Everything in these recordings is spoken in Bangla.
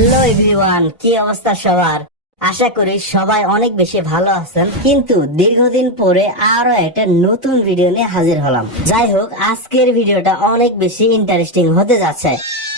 হ্যালো এভরিওয়ান, কি অবস্থা সবার? আশা করি সবাই অনেক বেশি ভালো আছেন। কিন্তু দীর্ঘদিন পরে আরো একটা নতুন ভিডিও নিয়ে হাজির হলাম। যাই হোক, আজকের ভিডিওটা অনেক বেশি ইন্টারেস্টিং হতে যাচ্ছে,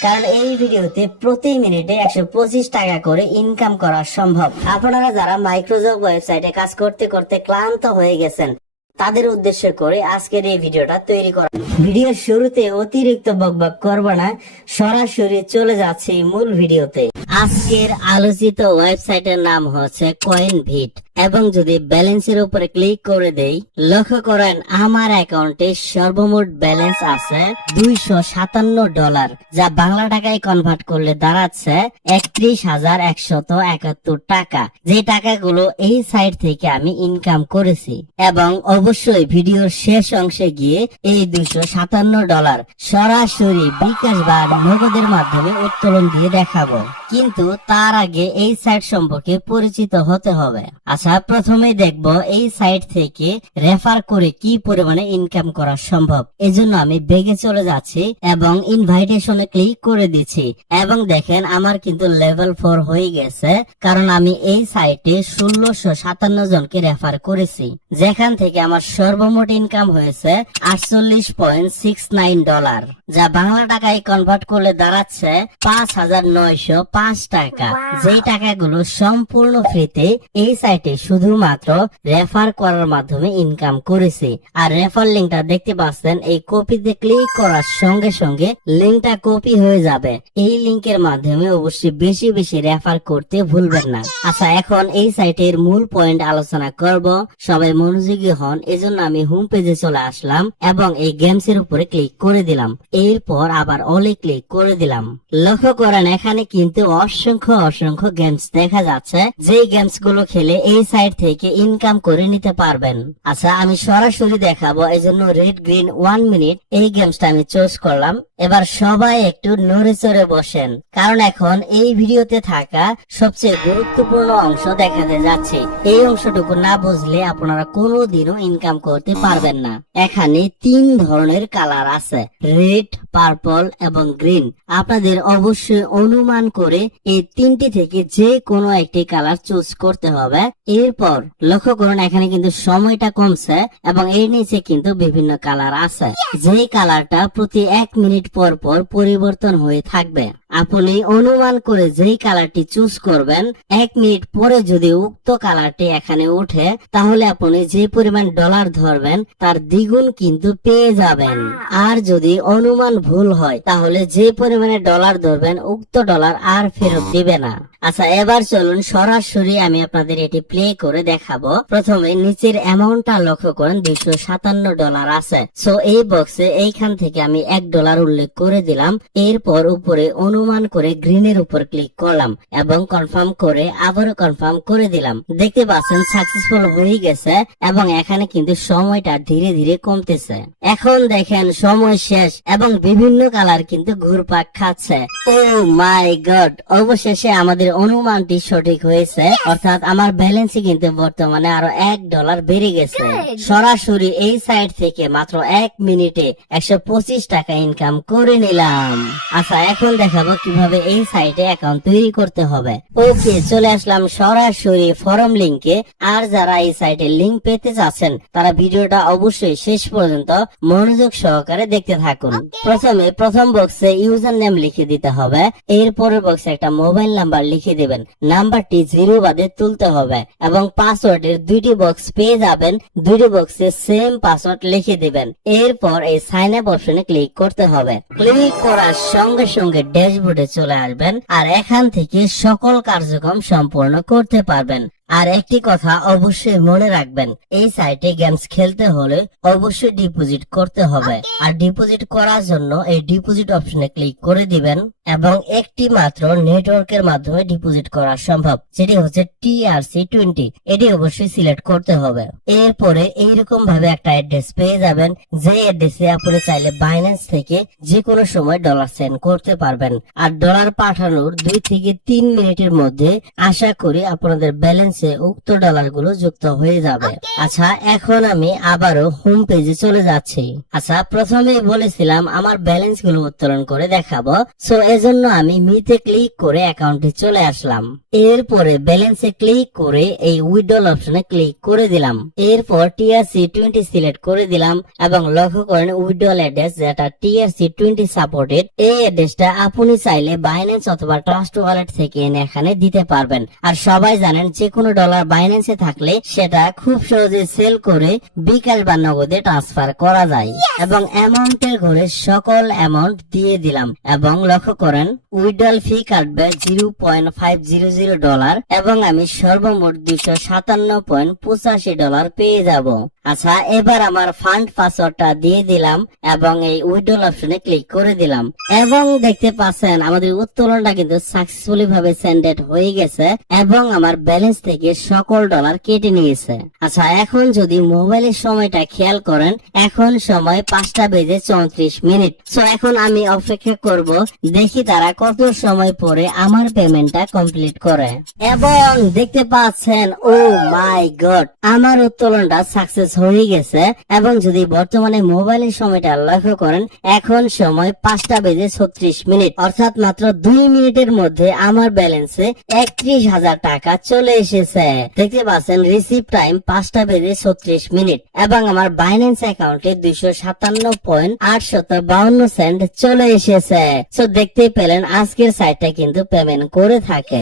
কারণ এই ভিডিওতে প্রতি মিনিটে 125 টাকা করে ইনকাম করা সম্ভব। আপনারা যারা মাইক্রোসফট ওয়েবসাইটে কাজ করতে করতে ক্লান্ত হয়ে গেছেন, তাদের উদ্দেশ্য করে আজকের এই ভিডিওটা তৈরি করা। ভিডিওর শুরুতে অতিরিক্ত বকবক করব না, সরাসরি চলে যাচ্ছে মূল ভিডিওতে। আজকের আলোচিত ওয়েবসাইটের নাম হচ্ছে কয়েনভিট, এবং যদি ব্যালেন্সের উপরে ক্লিক করে দেই, লক্ষ্য করেন আমার অ্যাকাউন্টে সর্বমোট ব্যালেন্স আছে $257, যা বাংলা টাকায় কনভার্ট করলে দাঁড়াচ্ছে 31,171 টাকা, যে টাকাগুলো এই সাইট থেকে আমি ইনকাম করেছি। এবং অবশ্যই ভিডিওর শেষ অংশে গিয়ে এই $257 সরাসরি বিকাশ বা নগদের মাধ্যমে উত্তোলন দিয়ে দেখাবো। কিন্তু তার আগে এই সাইট সম্পর্কে পরিচিত হতে হবে। আচ্ছা, প্রথমে দেখব এই সাইট থেকে রেফার করে কি পরিমাণে ইনকাম করা সম্ভব। এজন্য আমি বেগে চলে যাচ্ছি এবং ইনভাইটেশনে ক্লিক করে দিচ্ছি, এবং দেখেন আমার কিন্তু লেভেল 4 হয়ে গেছে, কারণ আমি এই সাইটে 1657 জনকে রেফার করেছি, যেখান থেকে আমার সর্বমোট ইনকাম হয়েছে $48.69, যা বাংলা টাকায় কনভার্ট করলে দাঁড়াচ্ছে 5,905 টাকা, যেই টাকাগুলো সম্পূর্ণ ফ্রিতে এই সাইটে শুধুমাত্র রেফার করার মাধ্যমে ইনকাম করেছি। আর রেফার লিঙ্কটা দেখতে পাচ্ছেন, এই কপিতে ক্লিক করার সঙ্গে সঙ্গে লিঙ্কটা কপি হয়ে যাবে। এই লিঙ্কের মাধ্যমে অবশ্যই বেশি বেশি রেফার করতে ভুলবেন না। আচ্ছা, এখন এই সাইটের মূল পয়েন্ট আলোচনা করব, সবাই মনোযোগী হন। এজন্য আমি হোম পেজে চলে আসলাম এবং এই গেমস এর উপরে ক্লিক করে দিলাম, এরপর আবার অলে ক্লিক করে দিলাম। লক্ষ্য করেন এখানে কিন্তু অসংখ্য অসংখ্য গেমস দেখা যাচ্ছে, যে গেমস গুলো খেলে এই সাইট থেকে ইনকাম করে নিতে পারবেন। আচ্ছা, আমি সরাসরি দেখাবো, এজন্য রেড গ্রিন 1 মিনিট এই গেমসটা আমি চুজ করলাম। এবার সবাই একটু নড়ে চড়ে বসেন, কারণ এখন এই ভিডিওতে থাকা সবচেয়ে গুরুত্বপূর্ণ অংশ দেখাতে যাচ্ছে। এই অংশটুকু না বুঝলে আপনারা কোনোদিনও ইনকাম করতে পারবেন না। এখানে 3 ধরনের কালার আছে, রেড, পার্পল এবং গ্রিন। আপনাদের অবশ্যই অনুমান করে এই 3টি থেকে যে কোনো একটি কালার চুজ করতে হবে। এরপর লক্ষ্য করুন এখানে কিন্তু সময়টা কমছে এবং এর নিচে কিন্তু বিভিন্ন কালার আছে, যেই কালারটা প্রতি 1 মিনিট পর পর পরিবর্তন হয়ে থাকবে। আপনি অনুমান করে যেই কালারটি চুজ করবেন, 1 মিনিট পরে যদি উক্ত কালারটি এখানে ওঠে, তাহলে আপনি যে পরিমাণ ডলার ধরবেন তার দ্বিগুণ কিন্তু পেয়ে যাবেন। আর যদি অনুমান ভুল হয়, তাহলে যে পরিমাণে ডলার ধরবেন উক্ত ডলার আর ফেরত দিবে না। আচ্ছা, এবার চলুন সরাসরি আমি আপনাদের এটি প্লে করে দেখাবো। প্রথমে নিচের অ্যামাউন্টটা লক্ষ্য করেন, $257 আছে। সো এই বক্সে এইখান থেকে আমি $1 উল্লেখ করে দিলাম। এরপর উপরে অনুমান করে গ্রিনের উপর ক্লিক করলাম এবং কনফার্ম করে আবারও কনফার্ম করে দিলাম। দেখতে পাচ্ছেন সাকসেসফুল হয়ে গেছে এবং এখানে কিন্তু সময়টা ধীরে ধীরে কমতেছে। এখন দেখেন সময় শেষ এবং বিভিন্ন কালার কিন্তু ঘুরপাক খাচ্ছে। ও মাই গড, অবশেষে আমাদের অনুমানটি সঠিক হয়েছে, অর্থাৎ আমার ব্যালেন্সে কিন্তু বর্তমানে আরো $1 বেড়ে গেছে। সরাসরি এই সাইট থেকে মাত্র 1 মিনিটে 125 টাকা ইনকাম করে নিলাম। আচ্ছা, এখন দেখাবো কিভাবে এই সাইটে অ্যাকাউন্ট তৈরি করতে হবে। ওকে, চলে আসলাম সরাসরি ফরম লিংকে। আর যারা এই সাইটে লিংক পেতে চাচ্ছেন, তারা ভিডিওটা অবশ্যই শেষ পর্যন্ত মনোযোগ সহকারে দেখতে থাকুন। প্রথমে প্রথম বক্সে ইউজার নেম লিখে দিতে হবে, এরপরের বক্সে একটা মোবাইল নাম্বার লিখে দিবেন, নাম্বারটি 0 বাদে তুলতে হবে এবং পাসওয়ার্ডের 2টি বক্স পেয়ে যাবেন, 2টি বক্সে সেম পাসওয়ার্ড লিখে দিবেন। এরপর এই সাইন আপ অপশনে ক্লিক করতে হবে। ক্লিক করার সঙ্গে সঙ্গে ড্যাশবোর্ডে চলে আসবেন আর এখান থেকে সকল কার্যক্রম সম্পূর্ণ করতে পারবেন। আর একটি কথা অবশ্যই মনে রাখবেন, এই সাইটে গেমস খেলতে হলে অবশ্যই ডিপোজিট করতে হবে। আর ডিপোজিট করার জন্য এই ডিপোজিট অপশনে ক্লিক করে দিবেন এবং একটি মাত্র নেটওয়ার্কের মাধ্যমে ডিপোজিট করা সম্ভব, যেটি হচ্ছে TRC20। এটি অবশ্যই সিলেক্ট করতে হবে। এরপরে এইরকম ভাবে একটা অ্যাড্রেস পেয়ে যাবেন, যে অ্যাড্রেসে আপনি চাইলে বাইন্যান্স থেকে যে কোনো সময় ডলার সেন্ড করতে পারবেন। আর ডলার পাঠানোর 2 থেকে 3 মিনিটের মধ্যে আশা করি আপনাদের ব্যালেন্স ব্যালেন্সে উক্ত ডলার গুলো যুক্ত হয়ে যাবে। আচ্ছা, এখন আমি আবারও হোম পেজে চলে যাচ্ছি। আচ্ছা, প্রথমেই বলেছিলাম আমার ব্যালেন্স গুলো উত্তোলন করে দেখাবো, সো এজন্য আমি মিতে ক্লিক করে অ্যাকাউন্টে চলে আসলাম। এরপরে ব্যালেন্সে ক্লিক করে এই উইথড্রল অপশনে ক্লিক করে দিলাম। এরপর TRC20 সিলেক্ট করে দিলাম এবং লক্ষ্য করেন উইথড্রল অ্যাড্রেস যেটা TRC20 সাপোর্টেড, এই অ্যাড্রেসটা আপনি চাইলে বাইন্যান্স অথবা ট্রাস্ট ওয়ালেট থেকে এনে এখানে দিতে পারবেন। আর সবাই জানেন যে কোনো ডলার বাইন্যান্সে থাকলে সেটা খুব সহজে সেল করে বিকাশ বা নগদে ট্রান্সফার করা যায়। এবং অ্যামাউন্টের ঘরে সকল অ্যামাউন্ট দিয়ে দিলাম এবং লক্ষ্য করেন উইথড্রল ফি কাটবে 0.500 ডলার এবং আমি সর্বমোট 257.85 ডলার পেয়ে যাব। আচ্ছা, এবার আমার ফান্ড পাসওয়ার্ডটা দিয়ে দিলাম এবং এই উইথড্রল অপশনে ক্লিক করে দিলাম এবং দেখতে পাচ্ছেন আমাদের উত্তোলনটা কিন্তু সাকসেসফুলি ভাবে সেন্ডেড হয়ে গেছে এবং আমার ব্যালেন্স থেকে সকল ডলার কেটে নিয়েছে। আচ্ছা, এখন যদি মোবাইলের সময়টা খেয়াল করেন, এখন সময় 5:34 সো এখন আমি অপেক্ষা করব দেখি তারা কত সময় পরে আমার পেমেন্টটা কমপ্লিট করে। এবং দেখতে পাচ্ছেন, ও মাই গড, আমার উত্তোলনটা সাকসেস হয়ে গেছে। এবং যদি বর্তমানে মোবাইলের সময়টা লক্ষ্য করেন, এখন সময় 5:36 অর্থাৎ মাত্র 2 মিনিটের মধ্যে আমার ব্যালেন্সে 31,000 টাকা চলে এসেছে। দেখতে পাচ্ছেন রিসিভ টাইম 5:36 এবং আমার বাইন্যান্স অ্যাকাউন্টে 257.852 সেন্ট চলে এসেছে। তো দেখতে পেলেন আজকের সাইটটা কিন্তু পেমেন্ট করে থাকে।